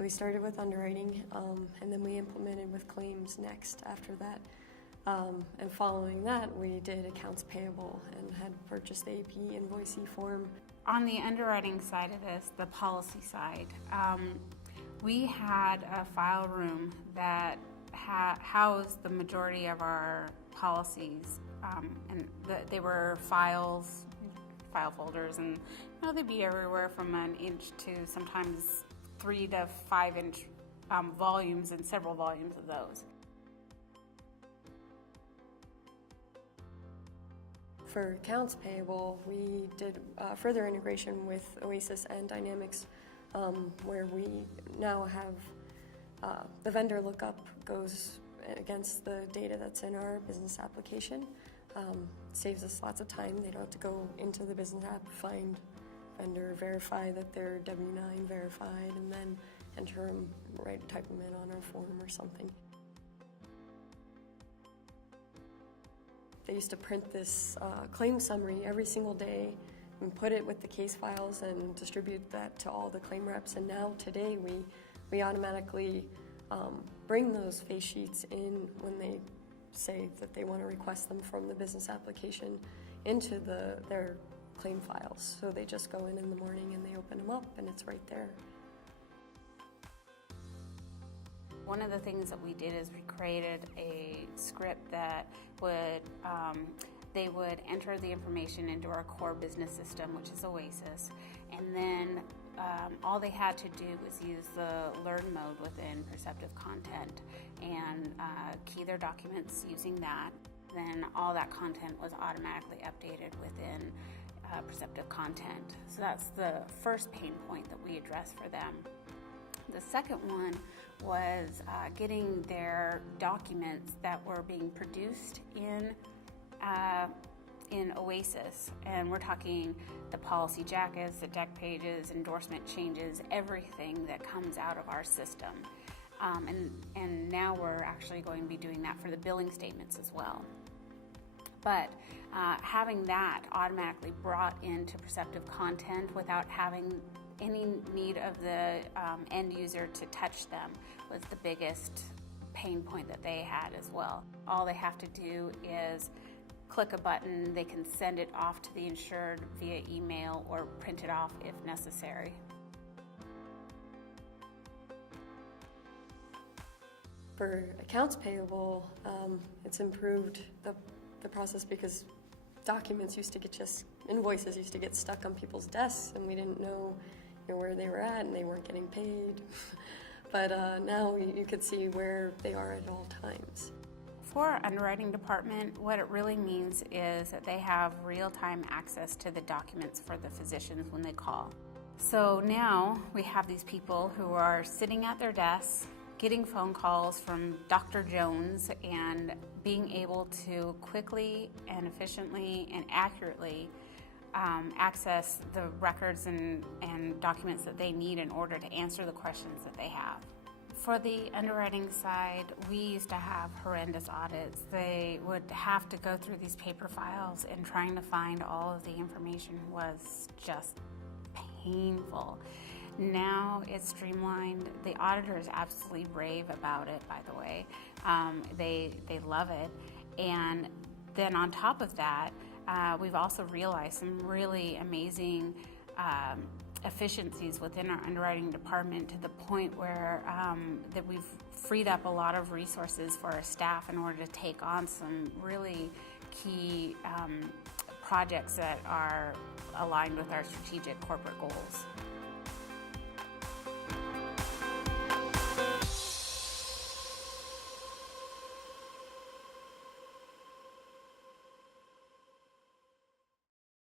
We started with underwriting, and then we implemented with claims next after that. And following that, we did accounts payable and had purchased the AP invoice form. On the underwriting side of this, the policy side, we had a file room that housed the majority of our policies, and they were file folders, and they'd be everywhere from an inch to sometimes 3 to 5 inch volumes, and several volumes of those. For accounts payable, we did further integration with Oasis and Dynamics, where we now have the vendor lookup goes against the data that's in our business application. Saves us lots of time. They don't have to go into the business app, find vendor, verify that they're W-9 verified, and then enter them, type them in on our form or something. They used to print this claim summary every single day and put it with the case files and distribute that to all the claim reps. And now today we automatically bring those face sheets in when they say that they want to request them from the business application into their claim files. So they just go in the morning and they open them up and it's right there. One of the things that we did is we created a script that would, they would enter the information into our core business system, which is Oasis, and then all they had to do was use the learn mode within Perceptive Content and key their documents using that. Then all that content was automatically updated within Perceptive Content. So that's the first pain point that we addressed for them. The second one was getting their documents that were being produced in Oasis, and we're talking the policy jackets, the deck pages, endorsement changes, everything that comes out of our system. And now we're actually going to be doing that for the billing statements as well. But having that automatically brought into Perceptive Content without having any need of the end user to touch them was the biggest pain point that they had as well. All they have to do is click a button, they can send it off to the insured via email or print it off if necessary. For accounts payable, it's improved the process because documents used to get invoices used to get stuck on people's desks and we didn't know where they were at and they weren't getting paid. But now you could see where they are at all times. For our underwriting department, what it really means is that they have real-time access to the documents for the physicians when they call. So now we have these people who are sitting at their desks, getting phone calls from Dr. Jones and being able to quickly and efficiently and accurately access the records and documents that they need in order to answer the questions that they have. For the underwriting side, we used to have horrendous audits. They would have to go through these paper files, and trying to find all of the information was just painful. Now it's streamlined. The auditors absolutely rave about it, by the way. They love it. And then on top of that, we've also realized some really amazing efficiencies within our underwriting department to the point where that we've freed up a lot of resources for our staff in order to take on some really key projects that are aligned with our strategic corporate goals.